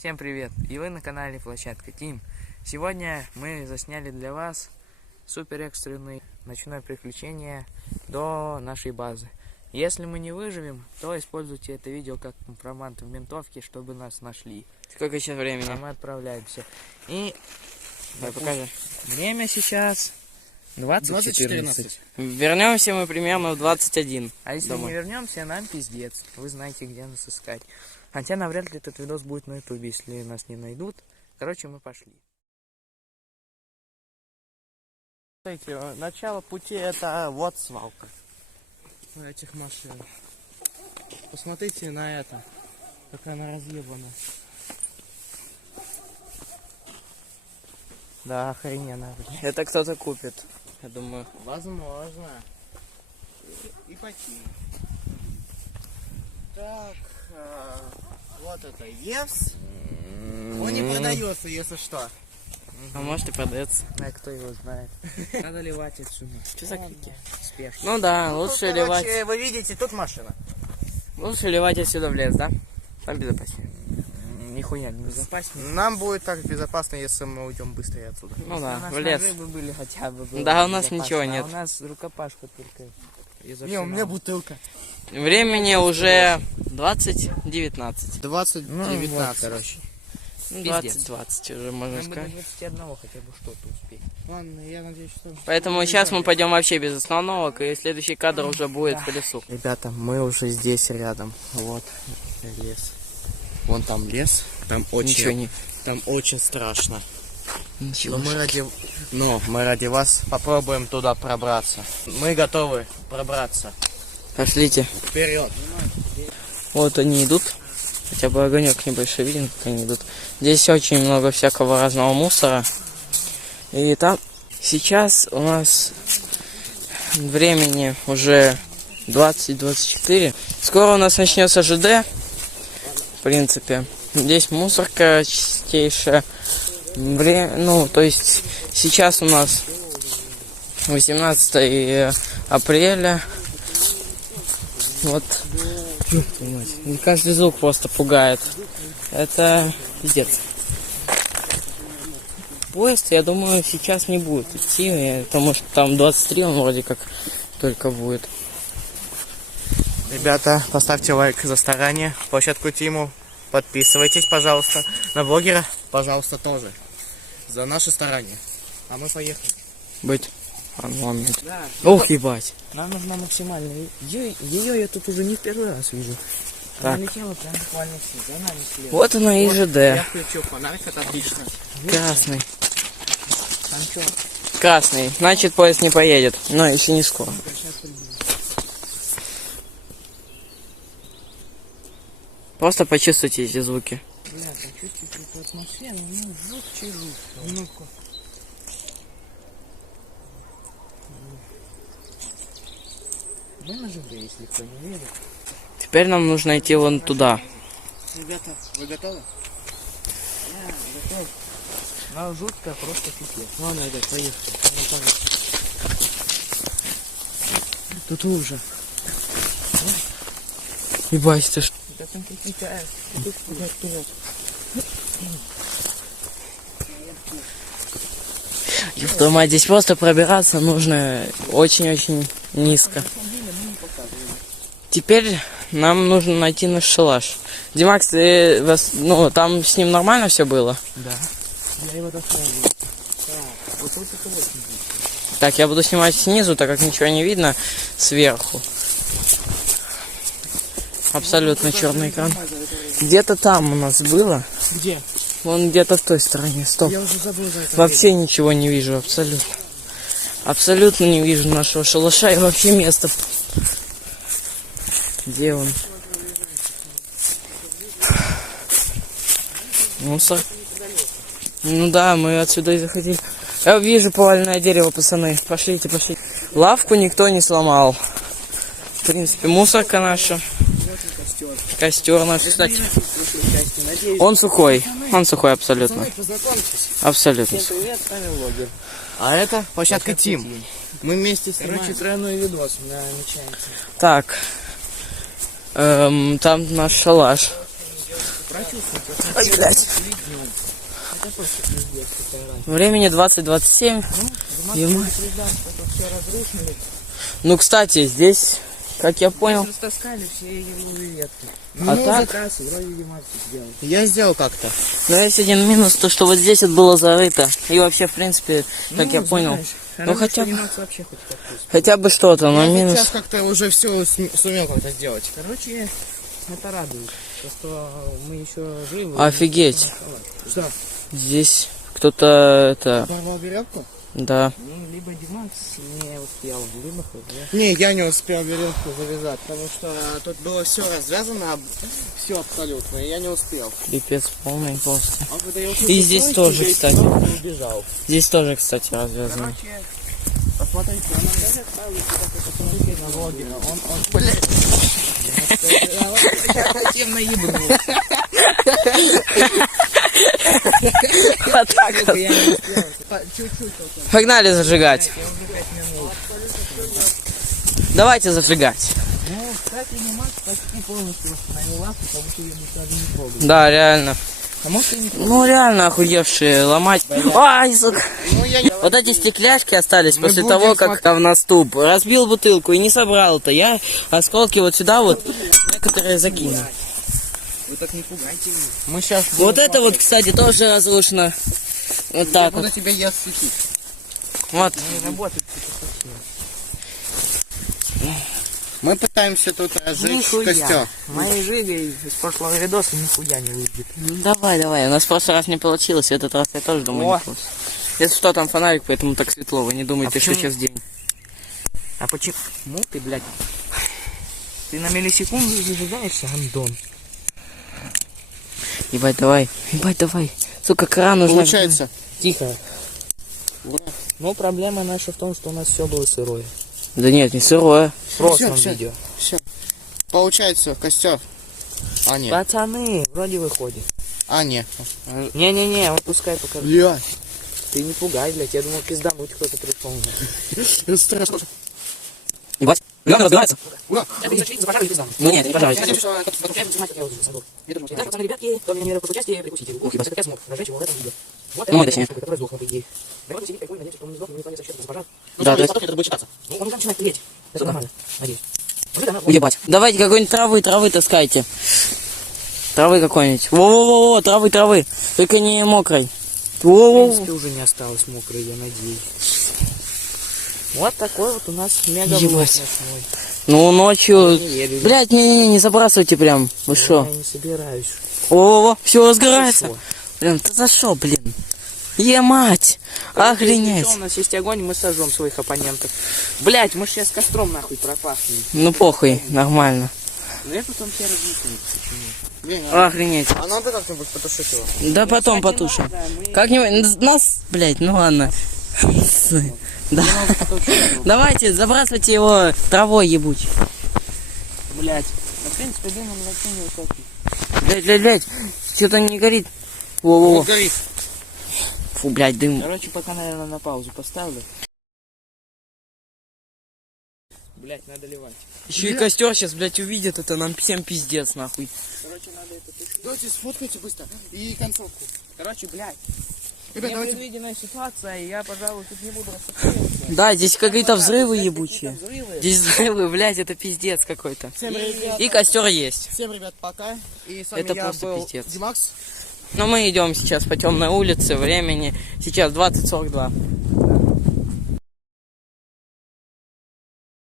Всем привет! И вы на канале Площадка Тим. Сегодня мы засняли для вас супер экстренное ночное приключение до нашей базы. Если мы не выживем, то используйте это видео как компромат в ментовке, чтобы нас нашли. Сколько сейчас времени? А мы отправляемся. И давай покажи. время сейчас 20:14. Вернемся мы примерно в 21. А если домой. не вернемся, нам пиздец. Вы знаете, где нас искать. Хотя навряд ли этот видос будет на ютубе, если нас не найдут. Короче, мы пошли. Смотрите, начало пути это вот свалка этих машин. Посмотрите на это, как она разъебана. Да, охрененно. Это кто-то купит, я думаю. Возможно. Ипотека. Так, вот это Евс. Он не продается, если что. А может и продается. А кто его знает. Надо ливать отсюда. Что за крики? Спешно. Ну да, лучше Тут, ливать. короче, вы видите, тут машина. Лучше ливать отсюда в лес, да? Там безопаснее. Нихуя не безопаснее. Нам будет так безопасно, если мы уйдем быстрее отсюда. Ну У да, нас в лес. ножи бы были хотя бы. Было Да, у нас безопасно. ничего нет. А у нас рукопашка только. из Не, у меня арсенала. бутылка. Времени уже 20:19. 20:19, вот, короче. Ну, Пиздец. 20:20 уже можно Нам бы до сказать. 21 хотя бы что-то успеть. Ладно, я надеюсь, что... Поэтому сейчас мы пойдем вообще без остановок, и следующий кадр уже будет в лесу. Ребята, мы уже здесь рядом. Вот лес. Вон там лес. Там Ничего не. Там очень страшно. Ничего. Но мы ради вас попробуем туда пробраться. Мы готовы пробраться. Пошлите. Вперед. Вот они идут. Хотя бы огонек небольшой виден, как они идут. Здесь очень много всякого разного мусора. И там сейчас у нас времени уже 20:24. Скоро у нас начнется ЖД. В принципе. Здесь мусорка чистейшая. Ну, то есть сейчас у нас 18 апреля. Вот. Каждый звук просто пугает. Это пиздец. Поезд, я думаю, сейчас не будет идти, потому что там 23 он вроде как только будет. Ребята, поставьте лайк за старание. Площадку Тиму. Подписывайтесь, пожалуйста. На блогера, пожалуйста, тоже. За наши старания. А мы поехали. Быть. А, ну, ладно. Да. Ох, ебать. Нам нужна максимальная. Ее я тут уже не в первый раз вижу. Так. Она летела прям буквально за нами слева. Вот она и Я ЖД. включу фонарик, это отлично. Красный. Там что? Красный. Значит, поезд не поедет. Но еще не скоро. Просто почувствуйте эти звуки. Бля, почувствуйте эту атмосферу, ну жутче жутко. Ну-ка. Мы на ЖД, если кто не верит. Теперь нам нужно идти вон туда. Ребята, вы готовы? Я готов. Но жутко, просто пипец. Ладно, ребят, поехали. Тут уже. Ебать, ты ж... Да там какие-то... Вперед. Дома здесь просто пробираться нужно очень-очень низко. Теперь нам нужно найти наш шалаш. Димакс, ты, ну, там с ним нормально все было? Да. Я его достал. Вот тут это очень. Так, я буду снимать снизу, так как ничего не видно сверху. Абсолютно черный экран. Где-то там у нас было. Где? Вон где-то в той стороне. Стоп. Я уже забыл за это. Вообще ничего не вижу, абсолютно. Абсолютно не вижу нашего шалаша и вообще места. Где он? Мусор. Ну да, мы отсюда и заходили. Я вижу поваленное дерево, пацаны. Пошлите, пошлите. Лавку никто не сломал. В принципе, мусорка наша. Костер наш, кстати. Он сухой. Он сухой абсолютно. Абсолютно. Привет, с вами влогер. А это площадка Тим. Мы вместе снимаем. Короче, тройной видос намечается. Так. Там наш шалаш. Прочувствуйте. Ай, блядь. Это просто пиздец, какая разница. Времени 20:27. Ема. Все разрушили. Ну, кстати, здесь, как я понял... Растаскали все еловые ветки. А так? Раз, вроде Димас сделал. Я сделал как-то. Но есть один минус, то что вот здесь вот было зарыто. И вообще, в принципе, как я понял, ну хотя бы, вообще хоть как-то. хотя бы что-то, но Я минус. сейчас как-то уже все сумел как-то сделать. Короче, это радует. Что мы еще живы. Офигеть. Что? Здесь кто-то это... Порвал веревку? Да. Ну, либо Димас не успел, либо хз. Не, я не успел веревку завязать, потому что тут было все развязано, все абсолютно, и я не успел. Пипец полный просто. А когда я И здесь тоже, кстати. убежал. Здесь тоже, кстати, развязано. Короче, Посмотрите, он даже отправил сюда на блогера. Он, я тем наебнул. Вот так вот. Я не успел. чуть-чуть только. Погнали зажигать. Я уже 5 минут. Давайте зажигать. Ну, кстати, Димас почти полностью восстановил лапу, потому что я бы даже не трогал. Да, реально. А может и не трогал. Ну, реально охуевшие ломать. Ай, сука. Ну, я не... Вот эти стекляшки остались Мы после будем того, как там наступ. Разбил бутылку и не собрал это. Я осколки вот сюда вот некоторые закинул. Вы так не пугайте меня. Мы сейчас... Вот это вот, кстати, тоже разрушено. Вот так вот. буду тебя я светить. Вот. Не работает. Мы пытаемся тут разжечь Нихуя. костер. Мои жиги из прошлого видоса нихуя не выйдет. Ну, давай, давай. У нас в прошлый раз не получилось, в этот раз я тоже думаю О. не получится. Если что, там фонарик, поэтому так светло. Вы не думайте, что почему? сейчас день. А почему? Ну ты, блядь. Ты на миллисекунду зажигаешься, Андон. Ебать, давай. Ебать, давай. Сука, кран нужно... Получается. Тихо. Ура. Но проблема наша в том, что у нас все было сырое. Да нет, не сырое. В прошлом всё. видео. Все. Получается, костер. А, нет. Пацаны, вроде выходит. А, нет. Не-не-не, он пускай пока. Бля. Ты не пугай, блядь. Я думал, пиздануть кто-то пришел. Это страшно. Ебать. Главное разбирается. Ура. Ну нет, не пожалуйста. Итак, пацаны, ребятки, кто меня не верил, участие, прикусите. Ух, ебать, как я смог разжечь его в этом видео. Вот Ну, это точнее. который сдох, по идее. Давай посидим, кайфуем, надеемся, что он не сдох, и не планется счет за пожар. Да, то есть... это будет считаться. Ну, он уже начинает клеить. Это нормально, надеюсь. Ебать. Давайте какой-нибудь травы таскайте. Травы какой-нибудь. Во-во-во, травы. Только не мокрой. В Во-во-во. принципе, уже не осталось мокрой, я надеюсь. Вот такой вот у нас мега-влог Ебать. ночной. Ну, ночью... Не верю. Блять, не забрасывайте прям. Вы шо? Я не собираюсь. Во-во-во, все разгорается. Шо? Блин, ты за шо, блин? Е-мать! Охренеть! Если у нас есть огонь, мы сожжем своих оппонентов. Блять, мы сейчас костром нахуй пропахнем. Ну похуй, нормально. Но я потом все разнесу. Почему? Охренеть. А надо как-нибудь потушить его? Да потом потушим. Как-нибудь нас, блять, ну ладно. Да. Давайте, забрасывайте его травой ебуть. Блять. Ну, в принципе, дымом вообще не высокий. Блять, что-то не горит. Во-во-во. Вот горит. Фу, блять, дым. Короче, пока, наверное, на паузу поставлю. Блять, надо ливать. Еще и костер сейчас, блять, увидят, это нам всем пиздец, нахуй. Короче, надо это тушить. Давайте сфоткайте быстро. И концовку. Короче, блять. Ребят, давайте. Непредвиденная ситуация, и я, пожалуй, тут не буду рассказывать. Да, здесь какие-то взрывы Какие-то ебучие. взрывы. Здесь взрывы, блять, это пиздец какой-то. Всем, ребят, И костер есть. всем, ребят, пока. И с вами Это я просто был пиздец. Димакс. Но мы идем сейчас по темной улице, времени сейчас 20:42.